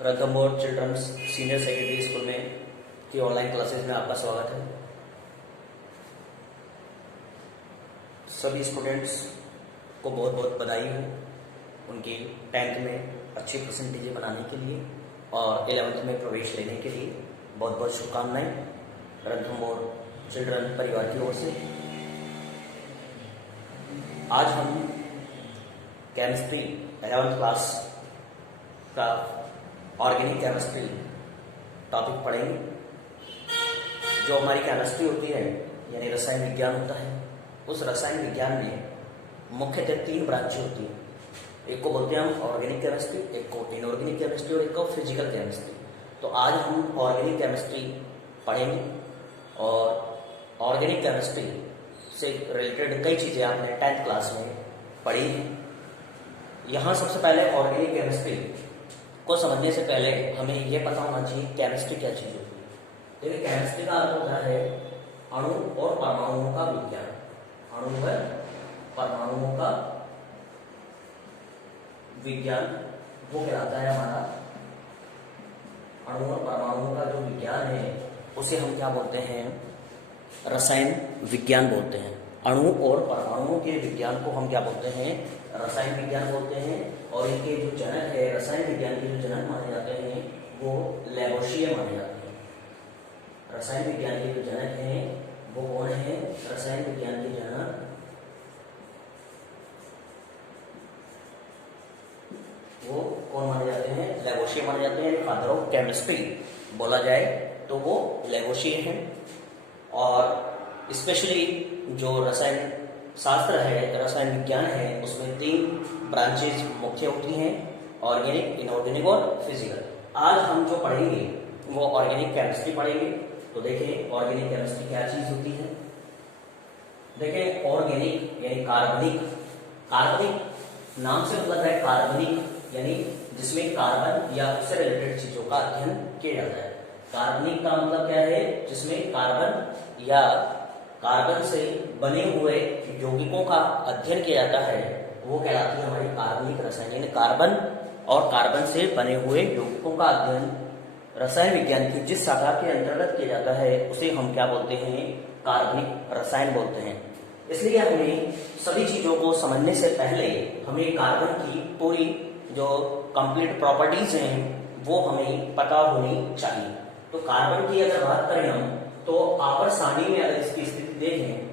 Ranthambore children's senior secondary school में की online classes में आपका स्वागत है। सभी स्टूडेंट्स को बहुत बहुत बधाई हो उनकी 10th में अच्छी परसेंटेज बनाने के लिए और 11th में प्रवेश लेने के लिए बहुत बहुत शुभकामनाएं रणथंभौर चिल्ड्रन परिवार की ओर से। आज हम केमिस्ट्री 11th क्लास का ऑर्गेनिक केमिस्ट्री टॉपिक पढ़ेंगे। जो हमारी केमिस्ट्री होती है यानी रसायन विज्ञान होता है, उस रसायन विज्ञान में मुख्यतः 3 ब्रांचें होती हैं। एक को बोलते हैं हम ऑर्गेनिक केमिस्ट्री, एक को इनऑर्गेनिक केमिस्ट्री और एक को फिजिकल केमिस्ट्री। तो आज हम ऑर्गेनिक केमिस्ट्री पढ़ेंगे और ऑर्गेनिक केमिस्ट्री से रिलेटेड कई चीज़ें आपने 10th क्लास में पढ़ी हैं। यहाँ सबसे पहले ऑर्गेनिक केमिस्ट्री को समझने से पहले हमें यह पता होना चाहिए केमिस्ट्री क्या चीज़ होती है। देखिए, केमिस्ट्री का अर्थ होता है अणु और परमाणुओं का विज्ञान। अणु है परमाणुओं का विज्ञान, वो कहलाता है हमारा अणु और परमाणुओं का जो विज्ञान है उसे हम क्या बोलते हैं? रसायन विज्ञान बोलते हैं। अणु और परमाणुओं के विज्ञान को हम क्या बोलते हैं? रसायन विज्ञान बोलते हैं। और इनके जो जनक है, रसायन विज्ञान के जो जनक माने जाते हैं वो लैवोसियर माने जाते हैं। रसायन विज्ञान के जो जनक हैं वो कौन है? रसायन विज्ञान के जनक वो कौन माने जाते हैं? लैवोसियर माने जाते हैं। फादर ऑफ केमिस्ट्री बोला जाए तो वो लैवोसियर हैं। और स्पेशली जो रसायन शास्त्र है, रसायन विज्ञान है, उसमें 3 ब्रांचेज मुख्य होती हैं, ऑर्गेनिक, इनऑर्गेनिक और फिजिकल। आज हम जो पढ़ेंगे वो ऑर्गेनिक केमिस्ट्री पढ़ेंगे। तो देखें ऑर्गेनिक केमिस्ट्री क्या चीज होती है। देखें, ऑर्गेनिक यानी कार्बनिक। कार्बनिक नाम से मतलब है कार्बनिक यानी जिसमें कार्बन या उससे रिलेटेड चीजों का अध्ययन किया जाता है। कार्बनिक का मतलब क्या है? जिसमें कार्बन या कार्बन से बने हुए यौगिकों का अध्ययन किया जाता है, वो कहलाती है हमारी कार्बनिक रसायन। यानी कार्बन और कार्बन से बने हुए यौगिकों का अध्ययन रसायन विज्ञान की जिस शाखा के अंतर्गत किया जाता है उसे हम क्या बोलते हैं? कार्बनिक रसायन बोलते हैं। इसलिए हमें सभी चीजों को समझने से पहले हमें कार्बन की पूरी जो कंप्लीट प्रॉपर्टीज हैं वो हमें पता होनी चाहिए। तो कार्बन की अगर बात करें हम, तो आवर्त सारणी में अगर इसकी स्थिति देखें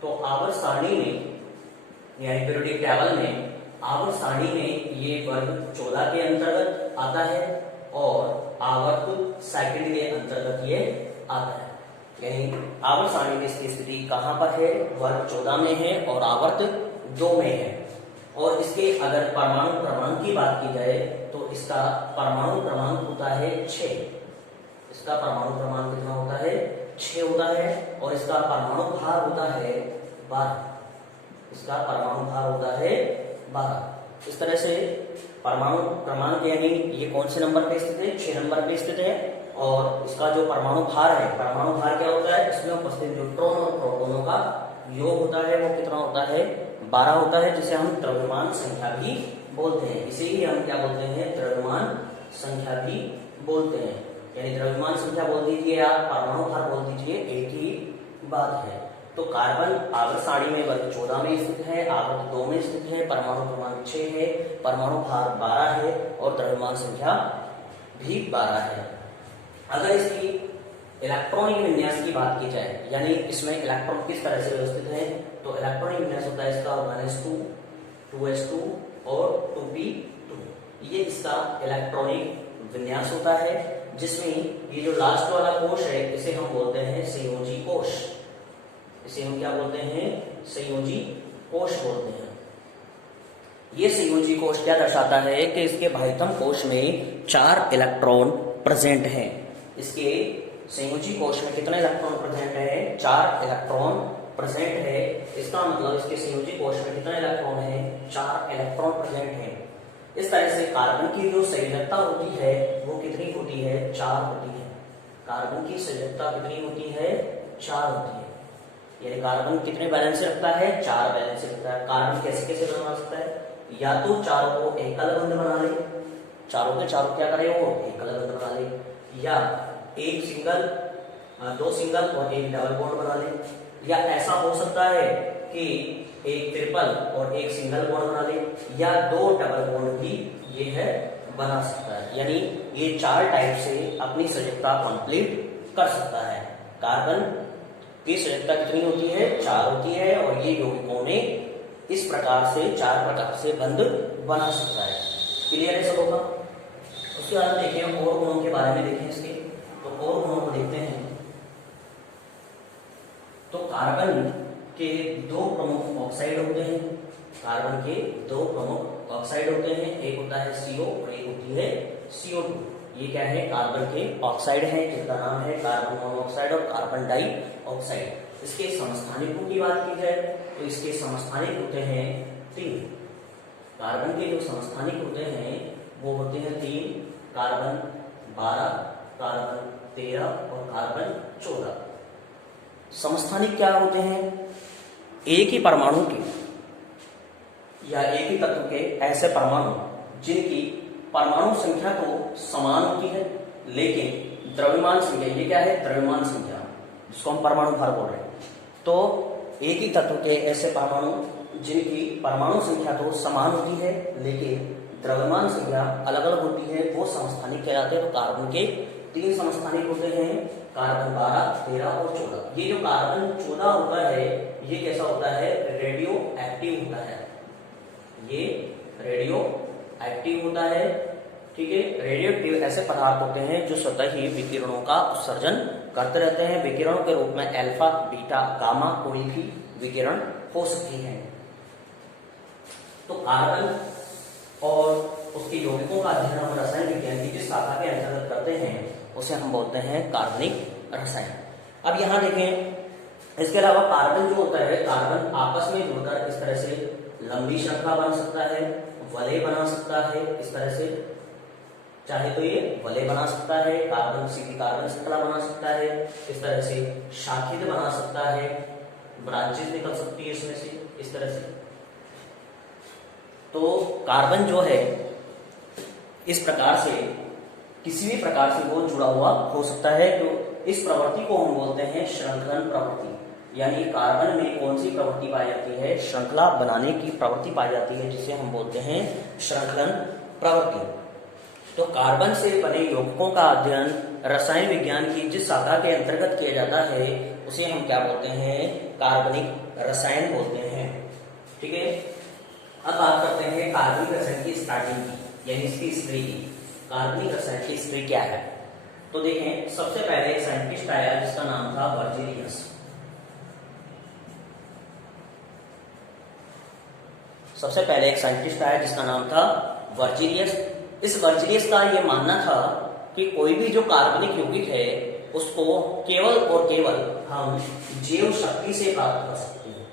तो आवर्त सारणी में यानी पीरियोडिक टेबल में आवर्त सारणी में ये वर्ग 14 के अंतर्गत आता है और आवर्त सेकंड के अंतर्गत ये आता है। यानी आवर्त सारणी में इसकी स्थिति कहां पर है? वर्ग 14 में है और आवर्त 2 में है। और इसके अगर परमाणु क्रमांक की बात की जाए तो इसका परमाणु क्रमांक होता है 6। इसका परमाणु क्रमांक कितना होता है? 6 होता है। और इसका परमाणु भार होता है 12। इसका परमाणु भार होता है 12। इस तरह से परमाणु क्रमांक यानी ये कौन से नंबर पे स्थित है? 6 नंबर पे स्थित है। और इसका जो परमाणु भार है, परमाणु भार क्या होता है? इसमें उपस्थित न्यूट्रॉन और प्रोटॉनों का योग होता है वो कितना होता है? 12 होता है, जिसे हम द्रव्यमान संख्या भी बोलते हैं। इसे ही हम क्या बोलते हैं? द्रव्यमान संख्या भी बोलते हैं। यानी द्रव्यमान संख्या बोल दीजिए आप, परमाणु भार बोल दीजिए, एक ही बात है। तो कार्बन आवर्त सारणी में वर्ग 14 में स्थित है, आवर्त 2 में स्थित है, परमाणु क्रमांक 6 है, परमाणु भार 12 है और द्रव्यमान संख्या भी 12 है। अगर इसकी इलेक्ट्रॉनिक विन्यास की बात की जाए, यानी इसमें इलेक्ट्रॉन किस तरह से व्यवस्थित है, तो इलेक्ट्रॉनिक विन्यास होता है इसका 1s2, 2s2 और 2p2। ये इसका इलेक्ट्रॉनिक विन्यास होता है, जिसमें ये जो लास्ट वाला कोश है इसे हम बोलते हैं संयोजी कोश। इसे हम क्या बोलते हैं? संयोजी कोश बोलते हैं। ये संयोजी कोश क्या दर्शाता है कि इसके बाह्यतम कोश में 4 इलेक्ट्रॉन प्रेजेंट हैं। इसके संयोजी कोश में कितने इलेक्ट्रॉन प्रेजेंट है? 4 इलेक्ट्रॉन प्रेजेंट है। इसका मतलब इसके संयोजी कोश में कितने इलेक्ट्रॉन है? 4 इलेक्ट्रॉन प्रेजेंट है। इस तरह से कार्बन की जो संयोजकता होती है वो कितनी होती है? 4 होती है। कार्बन की संयोजकता कितनी होती है? 4 होती है। यानी कार्बन कितने बैलेंस से रखता है? 4 बैलेंस से रखता है। कार्बन कैसे कैसे बना सकता है? या तो 4 को एकल बंध बना ले, चारों के चारों क्या करे वो एक अलग अलग बना ले, या एक सिंगल, दो सिंगल और एक डबल बॉन्ड बना ले, या ऐसा हो सकता है कि एक ट्रिपल और एक सिंगल बॉन्ड बना ले, या दो डबल बॉन्ड भी ये है बना सकता है। यानी ये 4 टाइप से अपनी संयोजकता कंप्लीट कर सकता है। कार्बन की संयोजकता कितनी होती है? 4 होती है, और ये यौगिकों में इस प्रकार से 4 प्रकार से बंध बना सकता है। क्लियर है सब होगा? उसके बाद देखें और गुणों के बारे में देखें इसके, तो और गुणों को देखते हैं। तो कार्बन के 2 प्रमुख ऑक्साइड होते हैं, कार्बन के 2 प्रमुख ऑक्साइड होते हैं, एक होता है CO और एक होती है CO2। ये क्या है? कार्बन के ऑक्साइड है, जिनका नाम है कार्बन मोनोऑक्साइड और कार्बन डाइऑक्साइड। इसके समस्थानिकों की बात की जाए तो इसके समस्थानिक होते हैं 3। कार्बन के जो समस्थानिक होते हैं वो होते हैं 3, कार्बन 12, कार्बन 13 और कार्बन 14। समस्थानिक क्या होते हैं? एक ही परमाणु के या एक ही तत्व के ऐसे परमाणु जिनकी परमाणु संख्या तो समान होती है, लेकिन द्रव्यमान संख्या, ये क्या है? द्रव्यमान संख्या, जिसको हम परमाणु भार बोल रहे हैं। तो एक ही तत्व के ऐसे परमाणु जिनकी परमाणु संख्या तो समान होती है, लेकिन द्रव्यमान संख्या अलग अलग होती है, वो समस्थानिक कहलाते हैं। तो कार्बन के 3 समस्थानिक होते हैं, कार्बन 12, 13 और 14। ये जो कार्बन 14 होता है ये कैसा होता है? रेडियो एक्टिव होता है। ये रेडियो एक्टिव होता है, ठीक है। रेडियो एक्टिव ऐसे पदार्थ होते हैं जो स्वतः ही विकिरणों का उत्सर्जन करते रहते हैं। विकिरणों के रूप में अल्फा, बीटा, गामा कोई भी विकिरण हो सकती है। तो कार्बन और उसके यौगिकों का अध्ययन हम रसायन विज्ञान की जिस शाखा के अंतर्गत करते हैं उसे हम बोलते हैं कार्बनिक रसायन। अब यहाँ देखें, इसके अलावा कार्बन जो होता है, कार्बन आपस में जुड़कर इस तरह से लंबी श्रृंखला बना सकता है, वलय बना सकता है, इस तरह से चाहे तो ये वलय बना सकता है, कार्बन सीधी कार्बन श्रृंखला बना सकता है, इस तरह से शाखित बना सकता है, ब्रांचेस निकल सकती है इसमें से, इस तरह से। तो कार्बन जो है इस प्रकार से किसी भी प्रकार से वो जुड़ा हुआ हो सकता है। तो इस प्रवृत्ति को हम बोलते हैं श्रृंखलन प्रवृत्ति। यानी कार्बन में कौन सी प्रवृत्ति पाई जाती है? श्रृंखला बनाने की प्रवृत्ति पाई जाती है, जिसे हम बोलते हैं श्रृंखलन प्रवृत्ति। तो कार्बन से बने यौगिकों का अध्ययन रसायन विज्ञान की जिस शाखा के अंतर्गत किया जाता है उसे हम क्या बोलते हैं? कार्बनिक रसायन बोलते हैं, ठीक है। अब बात करते हैं कार्बनिक रसायन की स्टार्टिंग की, यानी इसकी हिस्ट्री की। कार्बनिक रसायन की हिस्ट्री क्या है? तो देखें, सबसे पहले एक साइंटिस्ट आया जिसका नाम था वर्जीनियस। सबसे पहले एक साइंटिस्ट आया जिसका नाम था वर्जीनियस। इस वर्जीनियस का यह मानना था कि कोई भी जो कार्बनिक यौगिक है उसको केवल और केवल हम जैव शक्ति से प्राप्त कर सकते हैं।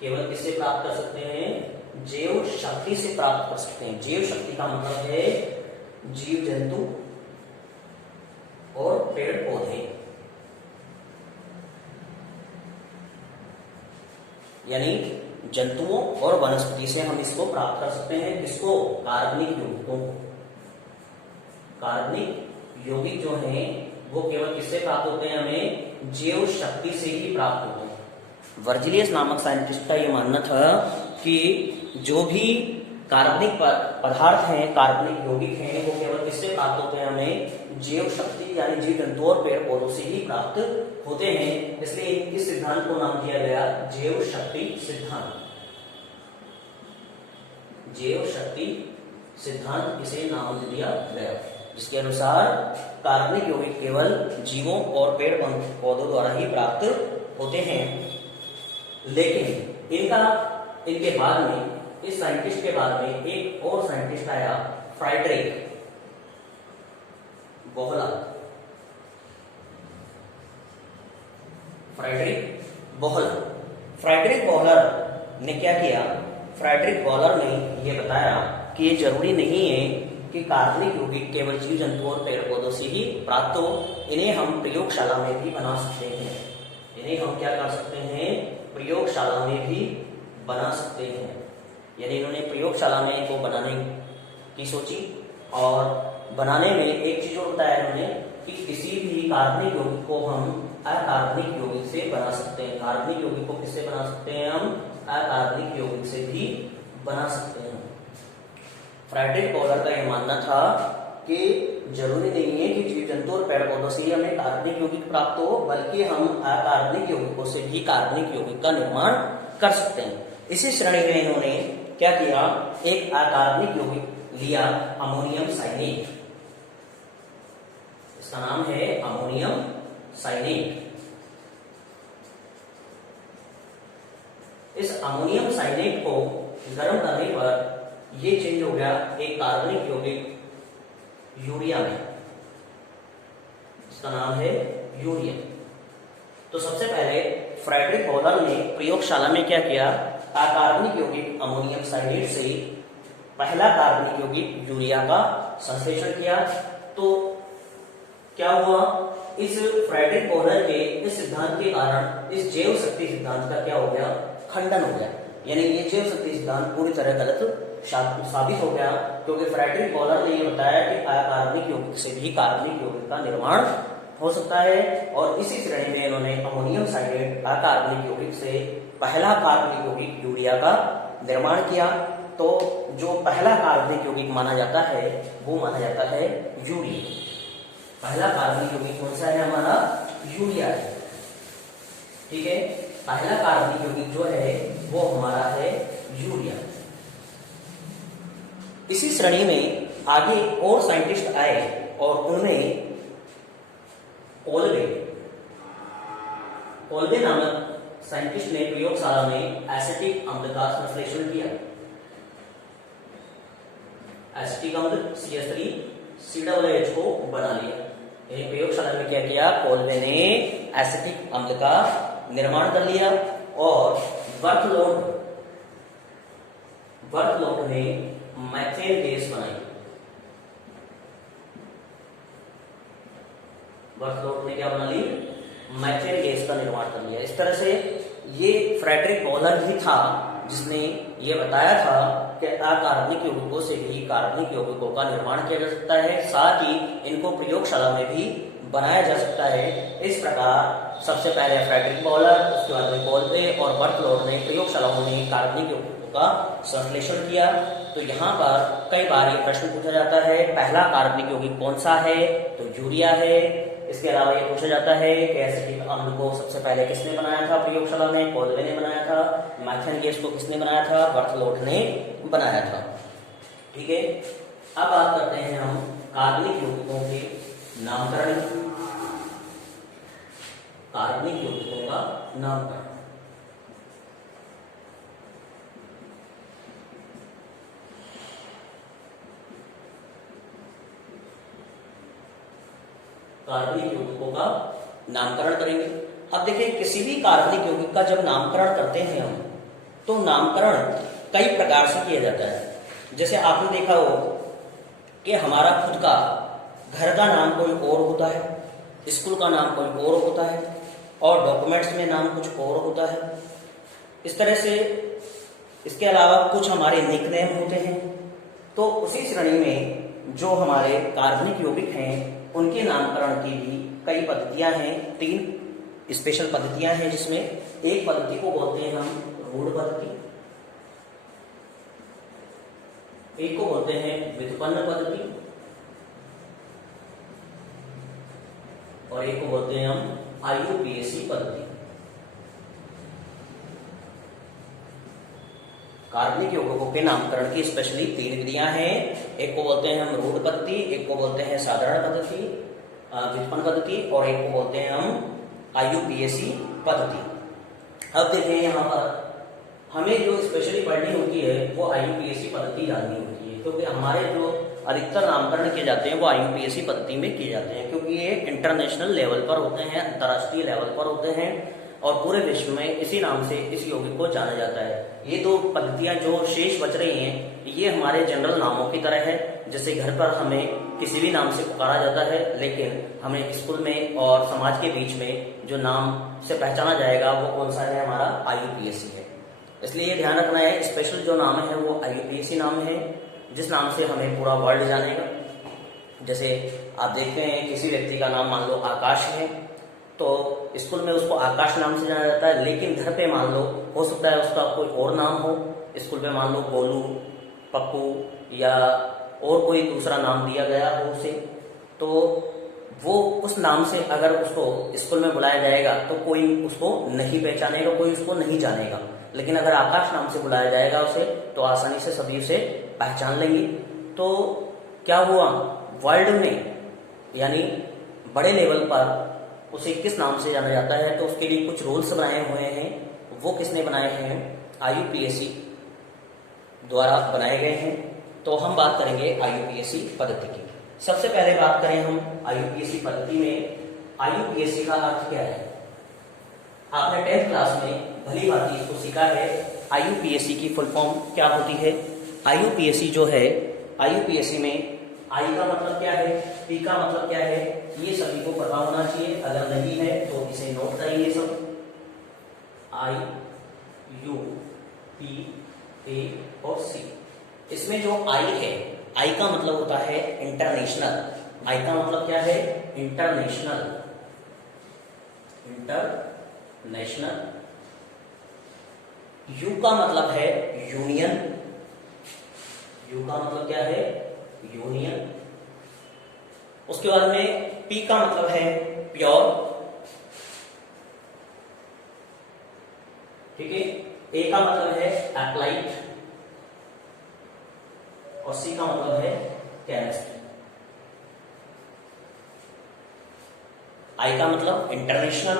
केवल किससे प्राप्त कर सकते हैं? जैव शक्ति से प्राप्त कर सकते हैं। जैव शक्ति का मतलब है जीव जंतु और पेड़ पौधे, यानी जंतुओं और वनस्पति से हम इसको प्राप्त कर सकते हैं। इसको कार्बनिक यौगिकों को। कार्बनिक यौगिक जो हैं वो केवल किससे प्राप्त होते हैं? हमें जैव शक्ति से ही प्राप्त होते हैं। वर्जीनियस नामक साइंटिस्ट का ये मानना था कि जो भी कार्बनिक पदार्थ हैं, कार्बनिक यौगिक हैं, वो केवल किससे प्राप्त होते हैं? हमें जैव शक्ति यानी जीव जंतु और पेड़ पौधों से ही प्राप्त होते हैं। इसलिए इस सिद्धांत को नाम दिया गया जैव शक्ति सिद्धांत। जैव शक्ति सिद्धांत इसे नाम दिया गया, जिसके अनुसार कार्बनिक यौगिक केवल जीवों और पेड़ पौधों द्वारा ही प्राप्त होते हैं। लेकिन इनके बाद में, इस साइंटिस्ट के बाद में एक और साइंटिस्ट आया, फ्रेडरिक बोहलर। फ्रेडरिक बोहलर ने क्या किया? फ्रेडरिक बोहलर ने यह बताया कि ये जरूरी नहीं है कि कार्बनिक यौगिक केवल जीव जंतु और पेड़ पौधों से ही प्राप्त हो, इन्हें हम प्रयोगशाला में भी बना सकते हैं। इन्हें हम क्या कर सकते हैं? प्रयोगशाला में भी बना सकते हैं। यानी इन्होंने प्रयोगशाला में इनको बनाने की सोची और बनाने में एक चीज और बताया इन्होंने कि किसी भी कार्बनिक यौगिक को हम अकार्बनिक यौगिक से बना सकते हैं। कार्बनिक यौगिक को किससे बना सकते हैं हम? अकार्बनिक यौगिक से भी बना सकते हैं। फ्रेडरिक बॉलर का यह मानना था कि जरूरी नहीं है कि जीव जंतु और पेड़ पौधों से ही हमें कार्बनिक यौगिक प्राप्त हो, बल्कि हम अकार्बनिक यौगिकों से भी कार्बनिक यौगिक का निर्माण कर सकते हैं। इसी श्रेणी में इन्होंने क्या किया, एक अकार्बनिक यौगिक लिया, अमोनियम साइनेट। इसका नाम है अमोनियम साइनेट। इस अमोनियम साइनेट को गर्म करने पर यह चेंज हो गया एक कार्बनिक यौगिक यूरिया में। इसका नाम है यूरिया। तो सबसे पहले फ्रेडरिक बॉलर ने प्रयोगशाला में क्या किया, अकार्बनिक यौगिक अमोनियम साइनेट से पहला कार्बनिक यौगिक यूरिया का संश्लेषण किया। तो क्या हुआ, इस फ्रेडरिक बॉलर के इस सिद्धांत के कारण इस जैव शक्ति सिद्धांत का क्या हो गया, खंडन हो गया। यानी ये जैव शक्ति सिद्धांत पूरी तरह गलत साबित हो गया, क्योंकि फ्रेडरिक बॉलर ने यह बताया कि अकार्बनिक यौगिक से भी कार्बनिक यौगिक का निर्माण हो सकता है। और इसी श्रेणी में इन्होंने अमोनियम साइनेट अकार्बनिक यौगिक से पहला कार्बनिक यौगिक यूरिया का निर्माण किया। तो जो पहला कार्बनिक यौगिक माना जाता है वो माना जाता है यूरिया। पहला कार्बनिक यौगिक कौन सा है हमारा? यूरिया है। ठीक है, पहला कार्बनिक यौगिक जो है वो हमारा है यूरिया। इसी श्रेणी में आगे और साइंटिस्ट आए और उन्होंने कोल्बे नामक साइंटिस्ट ने प्रयोगशाला में एसिटिक अम्ल का संश्लेषण किया। एसिटिक अम्ल CH3COOH को बना लिया। यानी प्रयोगशाला में क्या किया, कोल्बे ने एसिटिक अम्ल का निर्माण कर लिया। और बर्थलोट ने मैथेन गैस बनाई। बर्थलोट ने क्या बना ली, मैथेन गैस का निर्माण कर लिया। इस तरह से ये फ्रेडरिक बॉलर ही था जिसने ये बताया था कि अकार्बनिक यौगिकों से भी कार्बनिक यौगिकों का निर्माण किया जा सकता है, साथ ही इनको प्रयोगशाला में भी बनाया जा सकता है। इस प्रकार सबसे पहले फ्रेडरिक बॉलर, उसके बाद में कोल्बे और बर्थलोट ने प्रयोगशालाओं में कार्बनिक यौगिकों का संश्लेषण किया। तो यहाँ पर कई बार ये प्रश्न पूछा जाता है, पहला कार्बनिक यौगिक कौन सा है? तो यूरिया है। इसके अलावा ये पूछा जाता है कि एसिटिक अम्ल को सबसे पहले किसने बनाया था प्रयोगशाला में? कोल्बे ने बनाया था। मैथेन गैस को किसने बनाया था? बर्थलोट ने बनाया था। ठीक है, अब बात करते हैं हम कार्बनिक यौगिकों के नामकरण। कार्बनिक यौगिकों का नामकरण। कार्बनिक यौगिकों का नामकरण करेंगे। अब देखिए, किसी भी कार्बनिक यौगिक का जब नामकरण करते हैं हम, तो नामकरण कई प्रकार से किया जाता है। जैसे आपने देखा हो कि हमारा खुद का घर का नाम कोई और होता है, स्कूल का नाम कोई और होता है, और डॉक्यूमेंट्स में नाम कुछ और होता है। इस तरह से इसके अलावा कुछ हमारे निकनेम होते हैं। तो उसी श्रेणी में जो हमारे कार्बनिक यौगिक हैं उनके नामकरण की भी कई पद्धतियां हैं। 3 स्पेशल पद्धतियां हैं, जिसमें एक पद्धति को बोलते हैं हम रूढ़ पद्धति, एक को बोलते हैं व्युत्पन्न पद्धति, और एक को बोलते हैं हम IUPAC पद्धति। कार्बनिक यौगिकों के नामकरण की स्पेशली 3 विधियां हैं। एक को बोलते हैं हम रूढ़ पद्धति, एक को बोलते हैं साधारण पद्धति, व्युत्पन्न पद्धति, और एक को बोलते हैं हम IUPAC पद्धति। अब देखें, यहाँ पर हमें जो स्पेशली पढ़नी होती है वो IUPAC पद्धति जाननी होती है, क्योंकि हमारे जो अधिकतर नामकरण किए जाते हैं वो IUPAC पद्धति में किए जाते हैं, क्योंकि ये इंटरनेशनल लेवल पर होते हैं, अंतर्राष्ट्रीय लेवल पर होते हैं, और पूरे विश्व में इसी नाम से इस यौगिक को जाना जाता है। ये 2 पद्धतियां जो शेष बच रही हैं, ये हमारे जनरल नामों की तरह है। जैसे घर पर हमें किसी भी नाम से पुकारा जाता है, लेकिन हमें स्कूल में और समाज के बीच में जो नाम से पहचाना जाएगा वो कौन सा है? हमारा IUPAC है। इसलिए ध्यान रखना है, स्पेशल जो नाम है वो IUPAC नाम है, जिस नाम से हमें पूरा वर्ल्ड जानेगा। जैसे आप देखते हैं किसी व्यक्ति का नाम मान लो आकाश है, तो स्कूल में उसको आकाश नाम से जाना जाता है, लेकिन घर पे मान लो हो सकता है उसका कोई और नाम हो, स्कूल पे मान लो गोलू, पप्पू या और कोई दूसरा नाम दिया गया हो उसे, तो वो उस नाम से अगर उसको स्कूल में बुलाया जाएगा तो कोई उसको नहीं पहचानेगा, कोई उसको नहीं जानेगा। लेकिन अगर आकाश नाम से बुलाया जाएगा उसे तो आसानी से सभी उसे पहचान लेंगे। तो क्या हुआ, वर्ल्ड में यानी बड़े लेवल पर उसे किस नाम से जाना जाता है, तो उसके लिए कुछ रूल्स बनाए हुए हैं। वो किसने बनाए हैं, IUPAC द्वारा बनाए गए हैं। तो हम बात करेंगे IUPAC पद्धति की। सबसे पहले बात करें हम IUPAC पद्धति में, IUPAC का अर्थ क्या है। आपने 10th क्लास में भली भांति इसको सीखा है। IUPAC की फुल फॉर्म क्या होती है। IUPAC जो है, IUPAC में I का मतलब क्या है, P का मतलब क्या है, ये सभी को पता होना चाहिए। अगर नहीं है तो इसे नोट करेंगे सब। IUPAC और C। इसमें जो I है, I का मतलब होता है इंटरनेशनल। I का मतलब क्या है, इंटरनेशनल। इंटरनेशनल। U का मतलब है यूनियन। U का मतलब क्या है, यूनियन। उसके बाद में P का मतलब है प्योर, ठीक है। A का मतलब है अप्लाइड और C का मतलब है केमिस्ट्री। I का मतलब इंटरनेशनल,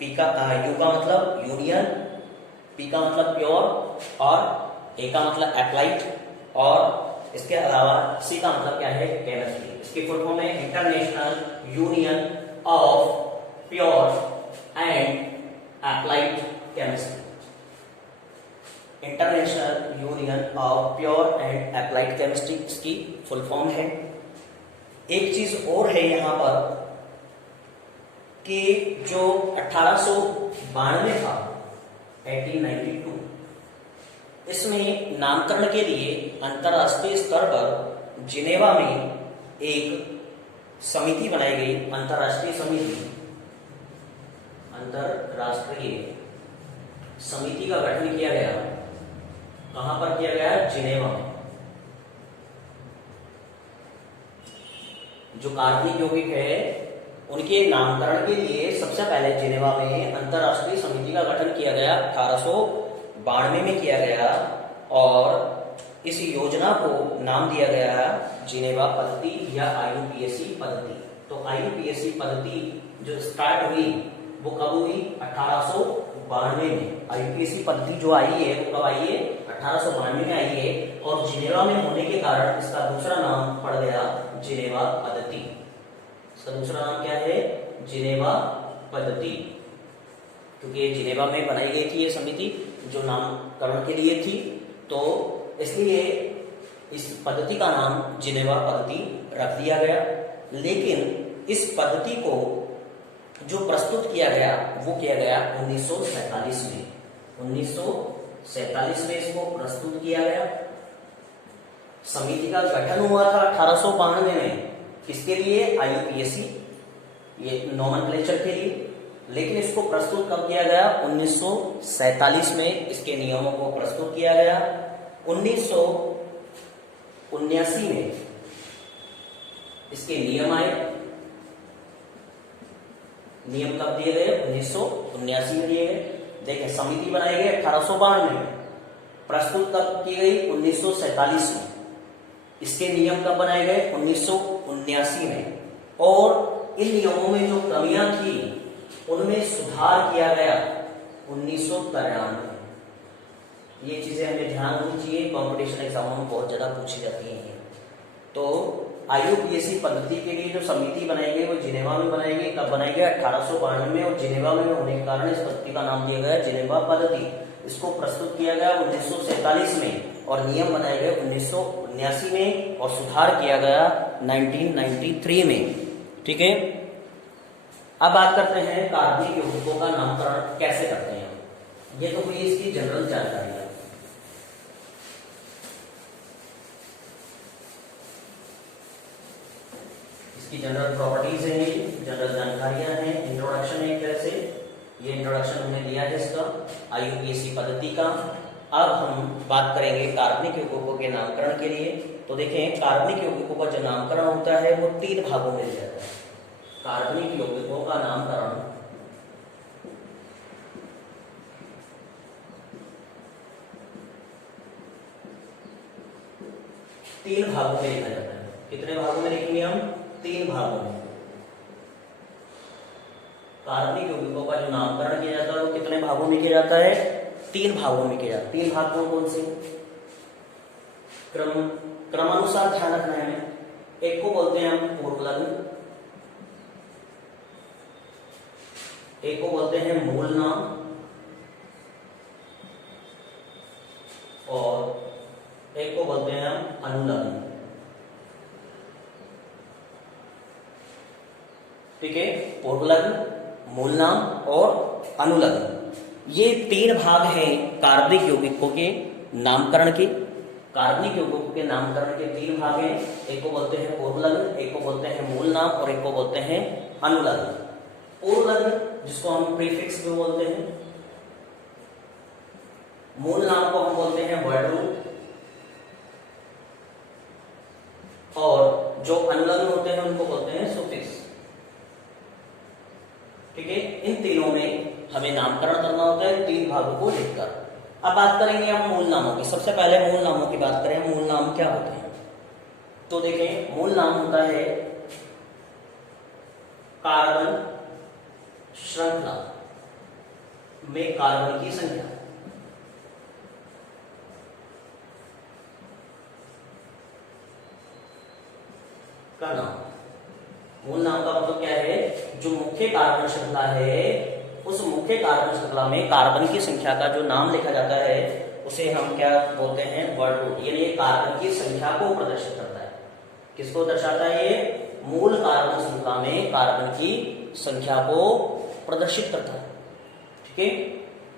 U का मतलब यूनियन, P का मतलब प्योर और A का मतलब अप्लाइड और इसके अलावा C का मतलब क्या है, केमिस्ट्री। इसकी फुल फॉर्म है international union of pure and applied chemistry. International union of pure and applied chemistry इसकी फुल फॉर्म है। एक चीज और है यहां पर कि जो 1892 था, 1892, इसमें नामकरण के लिए अंतर्राष्ट्रीय स्तर पर जिनेवा में एक समिति बनाई गई। अंतर्राष्ट्रीय समिति का गठन किया गया। कहां पर किया गया, जिनेवा में। जो कार्बनिक यौगिक है उनके नामकरण के लिए सबसे पहले जिनेवा में अंतर्राष्ट्रीय समिति का गठन किया गया, 1892 में किया गया और इस योजना को नाम दिया गया जिनेवा पद्धति या IUPAC पद्धति। तो IUPAC पद्धति जो स्टार्ट हुई वो कब हुई, 1892 में। IUPAC पद्धति जो आई है वो कब आई है, 1892 में आई है और जिनेवा में होने के कारण इसका दूसरा नाम पड़ गया जिनेवा पद्धति। इसका दूसरा नाम क्या है, जिनेवा पद्धति, क्योंकि जिनेवा में बनाई गई थी ये समिति जो नामकरण के लिए थी, तो इसलिए इस पद्धति का नाम जिनेवा पद्धति रख दिया गया। लेकिन इस पद्धति को जो प्रस्तुत किया गया वो किया गया 1947 में। 1947 में इसको प्रस्तुत किया गया। समिति का गठन हुआ था 1892 में, किसके लिए, IUPAC, ये नोमेनक्लेचर के लिए। लेकिन इसको प्रस्तुत कब किया गया, 1947 में इसके नियमों को प्रस्तुत किया गया। 1979 में इसके नियम आए। नियम कब दिए गए, 1979 में दिए गए। देखिए समिति बनाई गई 1892 में, प्रस्तुत कब की गई, 1947 में। इसके नियम कब बनाए गए, 1979 में। और इन नियमों में जो कमियां थी उनमें सुधार किया गया 1993। ये चीजें हमें ध्यान रखनी चाहिए, कॉम्पिटिशन एग्जामों में बहुत ज्यादा पूछी जाती हैं। तो IUPAC पद्धति के लिए जो समिति बनाई गई वो जिनेवा में बनाई गई। कब बनाई गई, 1892 में, और जिनेवा में होने के कारण इस पद्धति का नाम दिया गया जिनेवा पद्धति। इसको प्रस्तुत किया गया 1947 में और नियम बनाए गए 1979 में और सुधार किया गया 1993 में। ठीक है, अब बात करते हैं कार्बनिक यौगिकों का नामकरण कैसे करते हैं। ये तो हुई इसकी जनरल जानकारी है। इसकी जनरल प्रॉपर्टीज हैं, जनरल जानकारियां हैं, इंट्रोडक्शन है एक तरह से, ये इंट्रोडक्शन हमने दिया है इसका IUPAC पद्धति का। अब हम बात करेंगे कार्बनिक यौगिकों के नामकरण के लिए। तो देखें, कार्बनिक यौगिकों का जो नामकरण होता है वो 3 भागों में दिया जाता है। कार्बनिक यौगिकों का नामकरण 3 भागों में लिखा जाता है। कितने भागों में लिखेंगे हम? 3 भागों में। कार्बनिक यौगिकों का जो नामकरण किया जाता है वो कितने भागों में किया जाता है? 3 भागों में किया जाता है। 3 भाग कौन कौन से? क्रमानुसार ध्यान रखना है हमें। एक को बोलते हैं हम पूर्व लग्न, एक को बोलते हैं मूल नाम, और एक को बोलते हैं हम अनुलग्न। ठीक है, पूर्व लग्न, मूल नाम और अनुलग्न, ये 3 भाग हैं कार्बनिक यौगिकों के नामकरण के। कार्बनिक यौगिकों के नामकरण के 3 भाग हैं। एक को बोलते हैं पूर्व लग्न, एक को बोलते हैं मूल नाम और एक को बोलते हैं अनुलग्न। पूर्व लग्न जिसको हम प्रीफिक्स भी बोलते हैं, मूल नाम को हम बोलते हैं वर्ड रूट, और जो अनुलग्न होते हैं उनको बोलते हैं सुफिक्स। ठीक है, इन तीनों में हमें नामकरण करना होता है 3 भागों को लिखकर। अब बात करेंगे हम मूल नामों की। सबसे पहले मूल नामों की बात करें। मूल नाम क्या होते हैं? तो देखें, मूल नाम होता है कार्बन श्रृंखला में कार्बन की संख्या। का नाम। मूल नाम का मतलब क्या है? जो मुख्य कार्बन श्रृंखला है, उस मुख्य कार्बन श्रृंखला में कार्बन की संख्या का जो नाम लिखा जाता है उसे हम क्या बोलते हैं? Word root. यानी कार्बन की संख्या को प्रदर्शित करता है। किसको दर्शाता है? ये मूल कार्बन श्रृंखला में कार्बन की संख्या को प्रदर्शित करता है। ठीक है,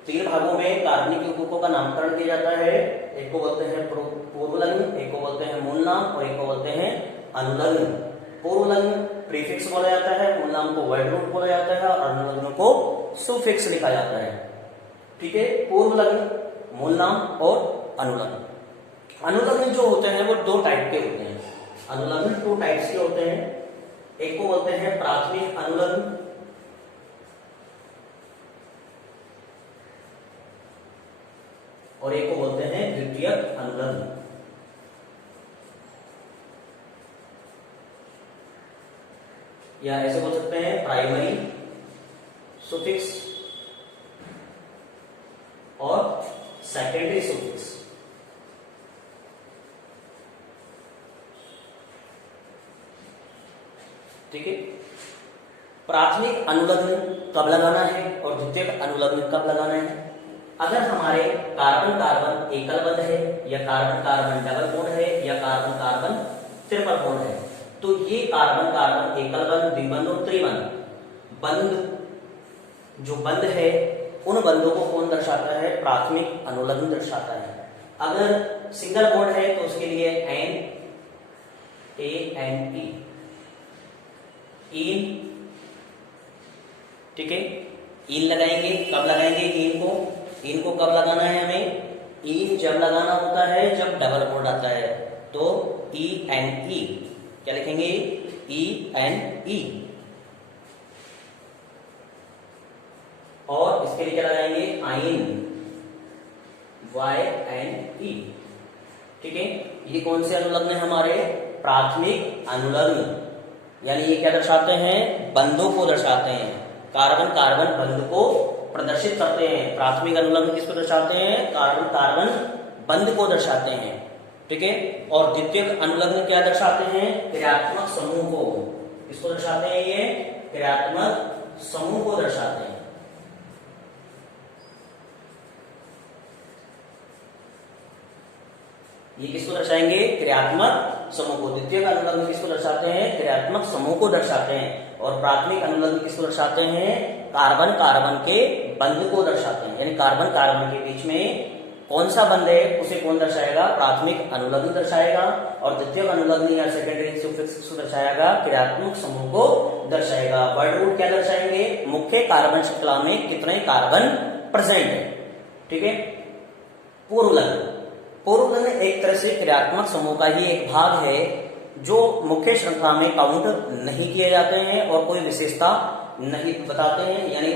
3 भागों में कार्बनिक यौगिकों का नामकरण किया जाता है। एक को बोलते हैं पूर्व लग्न, एक को बोलते हैं मूल नाम और एक को बोलते हैं अनुलग्न। पूर्व लग्न प्रीफिक्स बोला जाता है, मूल नाम को वर्ड रूट बोला जाता है और अनुलग्न को सुफिक्स लिखा जाता है। ठीक है, पूर्व लग्न, मूल नाम और अनुलग्न। अनुलग्न जो होते हैं वो 2 टाइप के होते हैं। अनुलग्न 2 टाइप्स के होते हैं। एक को बोलते हैं प्राथमिक अनुलग्न, और एक को बोलते हैं द्वितीयक अनुलग्न। या ऐसे बोल सकते हैं प्राइमरी सुफिक्स और सेकेंडरी सुफिक्स। ठीक है, प्राथमिक अनुलग्न कब लगाना है और द्वितीयक अनुलग्न कब लगाना है? अगर हमारे कार्बन कार्बन एकल बंध है, या कार्बन कार्बन डबल बॉन्ड है, या कार्बन कार्बन ट्रिपल बॉन्ड है, तो ये कार्बन कार्बन एकल बंध, द्विबंध और त्रिबंध बंध जो बंध है, उन बंधों को कौन दर्शाता है? प्राथमिक अनुलग्न दर्शाता है। अगर सिंगल बॉन्ड है तो उसके लिए NANE इन। ठीक है, इन लगाएंगे। कब लगाएंगे इन को? इन को कब लगाना है हमें? इन जब लगाना होता है जब डबल बॉन्ड आता है, तो ENE क्या लिखेंगे? ENE। और इसके लिए क्या लगाएंगे? आइन, YNE। ठीक है, ये कौन से अनुलग्न है हमारे? प्राथमिक अनुलग्न। यानी ये क्या दर्शाते हैं? बंधों को दर्शाते हैं। कार्बन कार्बन बंध को प्रदर्शित करते हैं। प्राथमिक अनुलग्न किसको दर्शाते हैं? कार्बन कार्बन बंध को दर्शाते हैं। ठीक है, और द्वितीयक अनुलग्न क्या दर्शाते हैं? क्रियात्मक समूह को। किसको दर्शाते हैं? ये क्रियात्मक समूह को दर्शाते हैं। ये किसको दर्शाएंगे? क्रियात्मक समूह को। द्वितीयक अनुलग्न किसको दर्शाते हैं? क्रियात्मक समूह को दर्शाते हैं। और प्राथमिक अनुलग्न किसको दर्शाते हैं? कार्बन कार्बन के बंध को दर्शाते हैं। यानी कार्बन कार्बन के बीच में कौन सा बंध है उसे कौन दर्शाएगा, प्राथमिक अनुलग्न दर्शाएगा, और द्वितीय अनुलग्न या सेकेंडरी सुफिक्स को दर्शाएगा, क्रियात्मक समूह को दर्शाएगा। वर्ड रूट क्या दर्शाएंगे, मुख्य कार्बन श्रृंखला में कितने कार्बन प्रेजेंट है। ठीक है। पूर्वलग्न, पूर्वलग्न एक तरह से क्रियात्मक समूह का ही एक भाग है जो मुख्य श्रृंखला में काउंट नहीं किए जाते हैं और कोई विशेषता नहीं बताते हैं, यानी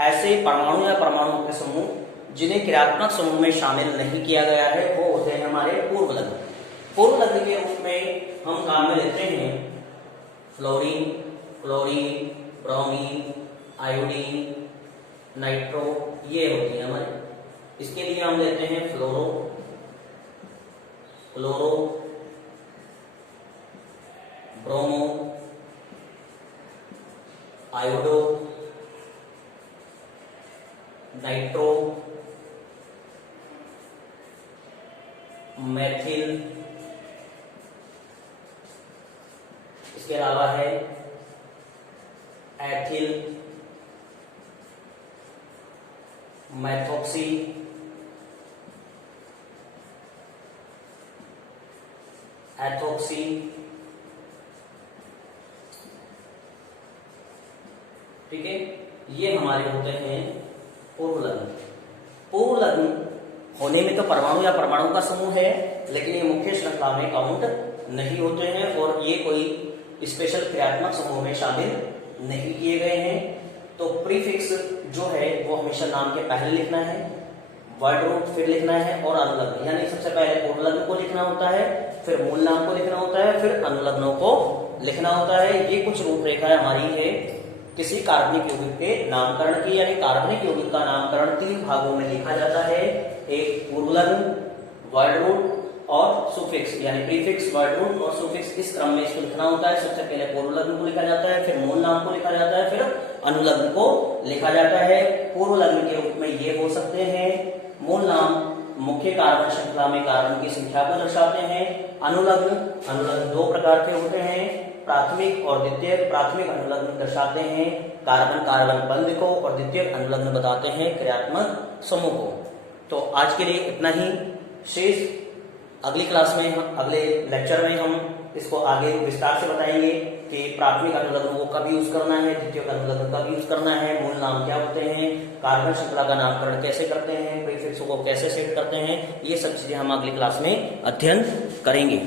ऐसे परमाणु या परमाणुओं के समूह जिन्हें क्रियात्मक समूह में शामिल नहीं किया गया है वो होते हैं हमारे पूर्वलग्न। पूर्वलग्न के रूप में हम काम में लेते हैं fluorine, chlorine, bromine, iodine, nitro, ये होती है हमारे। इसके लिए हम लेते हैं fluoro, chloro, bromo, iodo, nitro, methyl, इसके अलावा है एथिल, मैथोक्सी, एथोक्सी, ठीक है। ये हमारे होते हैं पूर्वलग्न। पूर्वलग्न होने में तो परमाणु या परमाणु का समूह है, लेकिन ये मुख्य श्रृंखला में काउंट नहीं होते हैं और ये कोई स्पेशल क्रियात्मक समूह में शामिल नहीं किए गए हैं। तो प्रीफिक्स जो है वो हमेशा नाम के पहले लिखना है, वर्ड रूट फिर लिखना है, और अनुलग्न यानी सबसे पहले पूर्वलग्न को लिखना होता है, फिर मूल नाम को लिखना होता है, फिर अनुलग्नों को लिखना होता है। ये कुछ रूपरेखा हमारी है किसी कार्बनिक यौगिक के नामकरण की, यानी कार्बनिक यौगिक का नामकरण 3 भागों में लिखा जाता है, एक पूर्वलग्न, वर्ड रूट और सुफिक्स, यानी प्रीफिक्स, वर्ड रूट और सुफिक्स, इस क्रम में इसको लिखना होता है। सबसे पहले पूर्वलग्न को लिखा जाता है, फिर मूल नाम को लिखा जाता है, फिर अनुलग्न को लिखा जाता है। पूर्वलग्न के रूप में ये हो सकते हैं, मूल नाम मुख्य कार्बन श्रृंखला में कार्बन की संख्या को दर्शाते हैं। अनुलग्न 2 प्रकार के होते हैं, प्राथमिक और द्वितीय। प्राथमिक अनुलग्न दर्शाते हैं कार्बन कार्बन बंध को, और द्वितीय अनुलग्न बताते हैं क्रियात्मक समूह को। तो आज के लिए इतना ही। शेष अगली क्लास में, अगले लेक्चर में हम इसको आगे विस्तार से बताएंगे कि प्राथमिक अनुलग्न को कब यूज करना है, द्वितीय अनुलग्न कब यूज करना है, मूल नाम क्या होते हैं, कार्बन श्रृंखला का नामकरण कैसे करते हैं, प्रीफिक्स को कैसे सेट करते हैं, ये सब चीजें हम अगली क्लास में अध्ययन करेंगे।